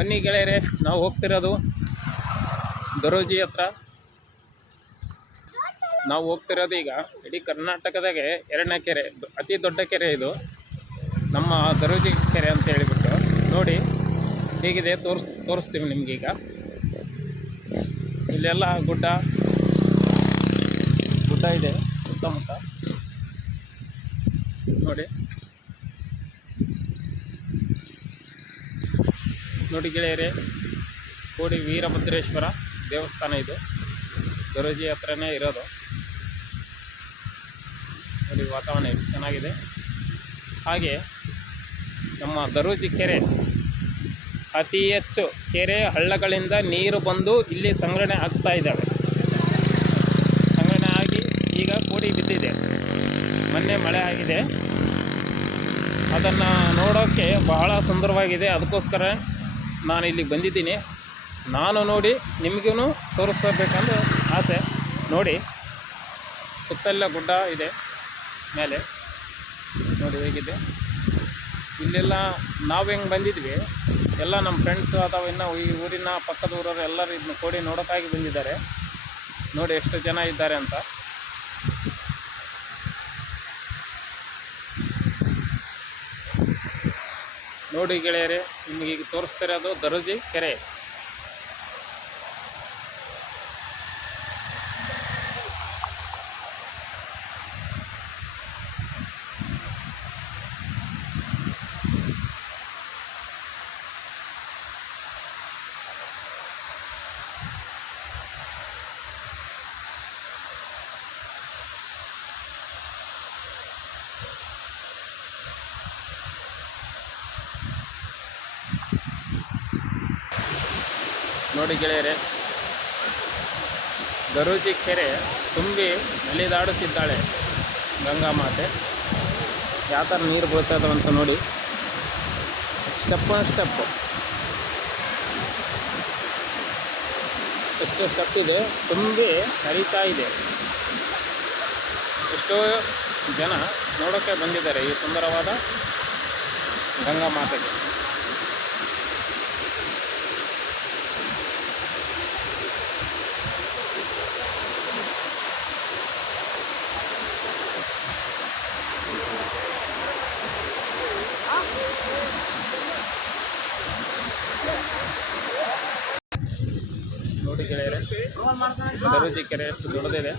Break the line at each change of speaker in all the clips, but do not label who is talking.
ಬನ್ನಿ ಗೆಳೆಯರೆ, ನಾವು ಹೋಗ್ತಿರೋದು ದರೋಜಿ ಹತ್ರ. ನಾವು ಹೋಗ್ತಿರೋದು ಈಗ ಇಡೀ ಕರ್ನಾಟಕದಾಗೆ ಎರಡನೇ ಕೆರೆ, ಅತಿ ದೊಡ್ಡ ಕೆರೆ ಇದು. ನಮ್ಮ ದರೋಜಿ ಕೆರೆ ಅಂತ ಹೇಳಿಬಿಟ್ಟು. ನೋಡಿ, ಹೇಗಿದೆ? ತೋರಿಸ್, ತೋರಿಸ್ತೀವಿ ನಿಮಗೀಗ ಇಲ್ಲೆಲ್ಲ ಗುಡ್ಡ ಗುಡ್ಡ ಇದೆ ಸುತ್ತಮುತ್ತ. ನೋಡಿ. ನೋಡಿ ಗೆಳೆಯರೆ, ಕೋಡಿ ವೀರಭದ್ರೇಶ್ವರ ದೇವಸ್ಥಾನ ಇದು. ದರೋಜಿ ಹತ್ರನೇ ಇರೋದು. ನೋಡಿ ವಾತಾವರಣ ಎಷ್ಟು ಚೆನ್ನಾಗಿದೆ. ಹಾಗೆ ನಮ್ಮ ದರೋಜಿ ಕೆರೆ, ಅತಿ ಹೆಚ್ಚು ಕೆರೆ ಹಳ್ಳಗಳಿಂದ ನೀರು ಬಂದು ಇಲ್ಲಿ ಸಂಗ್ರಹಣೆ ಆಗ್ತಾ ಇದ್ದಾವೆ. ಸಂಗ್ರಹಣೆ ಆಗಿ ಈಗ ಕೂಡಿ ಬಿದ್ದಿದೆ. ಮೊನ್ನೆ ಮಳೆ ಆಗಿದೆ. ಅದನ್ನು ನೋಡೋಕ್ಕೆ ಬಹಳ ಸುಂದರವಾಗಿದೆ. ಅದಕ್ಕೋಸ್ಕರ ನಾನು ಇಲ್ಲಿಗೆ ಬಂದಿದ್ದೀನಿ. ನಾನು ನೋಡಿ ನಿಮಗೂ ತೋರಿಸ್ಬೇಕಂದು ಆಸೆ. ನೋಡಿ, ಸುತ್ತೆಲ್ಲ ಗುಡ್ಡ ಇದೆ ಮೇಲೆ. ನೋಡಿ ಹೇಗಿದೆ. ಇಲ್ಲೆಲ್ಲ ನಾವು ಹೆಂಗೆ ಬಂದಿದ್ವಿ, ಎಲ್ಲ ನಮ್ಮ ಫ್ರೆಂಡ್ಸು ಅಥವಾ ಇನ್ನು ಈ ಊರಿನ ಪಕ್ಕದ ಊರವರು ಎಲ್ಲರೂ ಇದನ್ನ ಕೋಡಿ ನೋಡೋಕ್ಕಾಗಿ ಬಂದಿದ್ದಾರೆ. ನೋಡಿ ಎಷ್ಟು ಜನ ಇದ್ದಾರೆ ಅಂತ. ನೋಡಿ ಗೆಳೆಯರೆ ನಿಮಗೆ ಈಗ ತೋರಿಸ್ತಿರೋದು ದರೋಜಿ ಕೆರೆ. ನೋಡಿ ಗೆಳೆಯರೆ. ದರೋಜಿ ಕೆರೆ ತುಂಬಿ ನಲಿದಾಡುತ್ತಿದ್ದಾಳೆ ಗಂಗಾ ಮಾತೆ. ಯಾವ ಥರ ನೀರು ಬೀಳ್ತಾ ಅಂತ ನೋಡಿ. Step on step. ಎಷ್ಟು ಸ್ಟೆಪ್ ಇದೆ, ತುಂಬಿ ಹರಿತಾ ಇದೆ. ಎಷ್ಟೋ ಜನ ನೋಡೋಕ್ಕೆ ಬಂದಿದ್ದಾರೆ ಈ ಸುಂದರವಾದ ಗಂಗಾ ಮಾತೆಗೆ. ನೋಡಿ ಗೆಳೆಯರೆ. ದರೋಜಿ ಕೆರೆ ಎಷ್ಟು ದೊಡ್ಡದಿದೆ.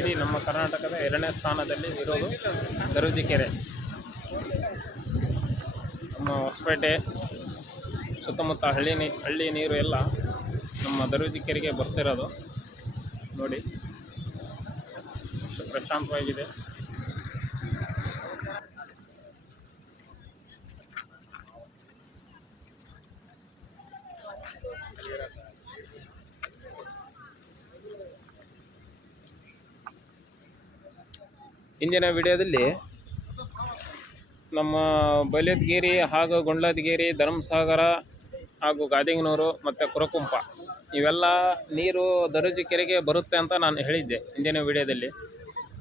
ಇಡೀ ನಮ್ಮ ಕರ್ನಾಟಕದ ಎರಡನೇ ಸ್ಥಾನದಲ್ಲಿ ಇರೋದು ದರೋಜಿ ಕೆರೆ. ನಮ್ಮ ಹೊಸಪೇಟೆ, ಸುತ್ತಮುತ್ತ ಹಳ್ಳಿ ನೀ, ಹಳ್ಳಿ ನೀರು ಎಲ್ಲ ನಮ್ಮ ದರೋಜಿ ಕೆರೆಗೆ ಬರ್ತಿರೋದು. ನೋಡಿ. ಅಷ್ಟು ಪ್ರಶಾಂತವಾಗಿದೆ. ಇಂದಿನ ವಿಡಿಯೋದಲ್ಲಿ ನಮ್ಮ ಬೈಲತ್ಗೇರಿ ಹಾಗೂ ಗುಂಡ್ಲದ್ಗೇರಿ, ಧರ್ಮಸಾಗರ ಹಾಗೂ ಗಾದಿಂಗನೂರು ಮತ್ತು ಕುರಕುಂಪ, ಇವೆಲ್ಲ ನೀರು ದರೋಜಿ ಕೆರೆಗೆ ಬರುತ್ತೆ ಅಂತ ನಾನು ಹೇಳಿದ್ದೆ ಇಂದಿನ ವಿಡಿಯೋದಲ್ಲಿ.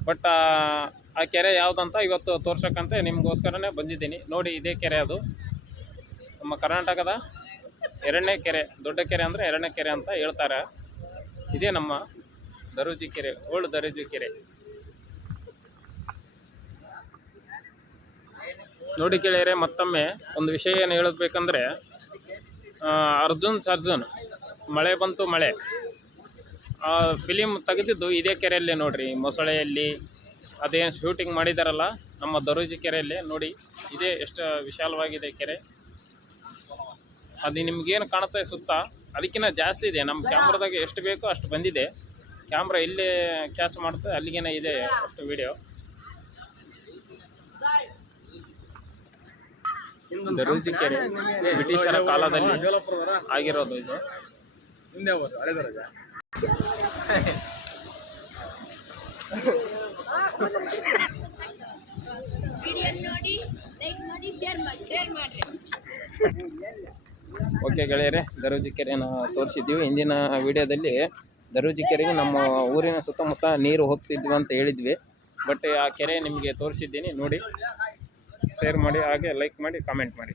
ಬಟ್ ಆ ಕೆರೆ ಯಾವುದಂತ ಇವತ್ತು ತೋರ್ಸೋಕ್ಕಂತೆ ನಿಮಗೋಸ್ಕರನೇ ಬಂದಿದ್ದೀನಿ. ನೋಡಿ ಇದೇ ಕೆರೆ ಅದು. ನಮ್ಮ ಕರ್ನಾಟಕದ ಎರಡನೇ ಕೆರೆ, ದೊಡ್ಡ ಕೆರೆ ಅಂದರೆ ಎರಡನೇ ಕೆರೆ ಅಂತ ಹೇಳ್ತಾರೆ. ಇದೇ ನಮ್ಮ ದರೋಜಿ ಕೆರೆ, ಓಲ್ಡ್ ದರೋಜಿ ಕೆರೆ. ನೋಡಿ ಕೇಳಿದರೆ ಮತ್ತೊಮ್ಮೆ ಒಂದು ವಿಷಯ ಏನು ಹೇಳಬೇಕಂದ್ರೆ ಅರ್ಜುನ್ ಸರ್ಜುನ್, ಮಳೆ ಬಂತು ಮಳೆ. ಆ ಫಿಲಿಮ್ ತೆಗೆದಿದ್ದು ಇದೇ ಕೆರೆಯಲ್ಲಿ ನೋಡಿರಿ, ಮೊಸಳೆಯಲ್ಲಿ ಅದೇನು ಶೂಟಿಂಗ್ ಮಾಡಿದಾರಲ್ಲ, ನಮ್ಮ ದರೋಜಿ ಕೆರೆಯಲ್ಲಿ ನೋಡಿ, ಇದೇ ಎಷ್ಟು ವಿಶಾಲವಾಗಿದೆ ಕೆರೆ. ಅದು ನಿಮಗೇನು ಕಾಣುತ್ತೆ ಸುತ್ತ ಅದಕ್ಕಿಂತ ಜಾಸ್ತಿ ಇದೆ, ನಮ್ಮ ಕ್ಯಾಮ್ರಾದಾಗ ಎಷ್ಟು ಬೇಕೋ ಅಷ್ಟು ಬಂದಿದೆ. ಕ್ಯಾಮ್ರಾ ಇಲ್ಲೇ ಕ್ಯಾಚ್ ಮಾಡುತ್ತೆ ಅಲ್ಲಿಗೇನೆ ಇದೆ ಅಷ್ಟು ವಿಡಿಯೋ ದರೋಜಿ ಕೆರೆ. ಬ್ರಿಟಿಷರ ಕಾಲದಲ್ಲಿ ಆಗಿರೋದು ಇದು.
ಹಿಂದೆ ಹೋಗೋದು ಹಳೆ
ವಿಡಿಯೋ ನೋಡಿ ಲೈಕ್ ಮಾಡಿ ಶೇರ್ ಮಾಡಿ. ಶೇರ್ ಮಾಡಿರಿ.
ಓಕೆ ಗೆಳೆಯರೆ ದರೋಜಿ ಕೆರೆನ ತೋರಿಸಿದ್ದೀವಿ. ಇಂದಿನ ವಿಡಿಯೋದಲ್ಲಿ ದರೋಜಿ ಕೆರೆಗೆ ನಮ್ಮ ಊರಿನ ಸುತ್ತಮುತ್ತ ನೀರು ಹೋಗ್ತಿದ್ವಿ ಅಂತ ಹೇಳಿದ್ವಿ. ಬಟ್ ಆ ಕೆರೆ ನಿಮಗೆ ತೋರಿಸಿದ್ದೀನಿ ನೋಡಿ. ಶೇರ್ ಮಾಡಿ ಹಾಗೆ ಲೈಕ್ ಮಾಡಿ ಕಾಮೆಂಟ್ ಮಾಡಿ.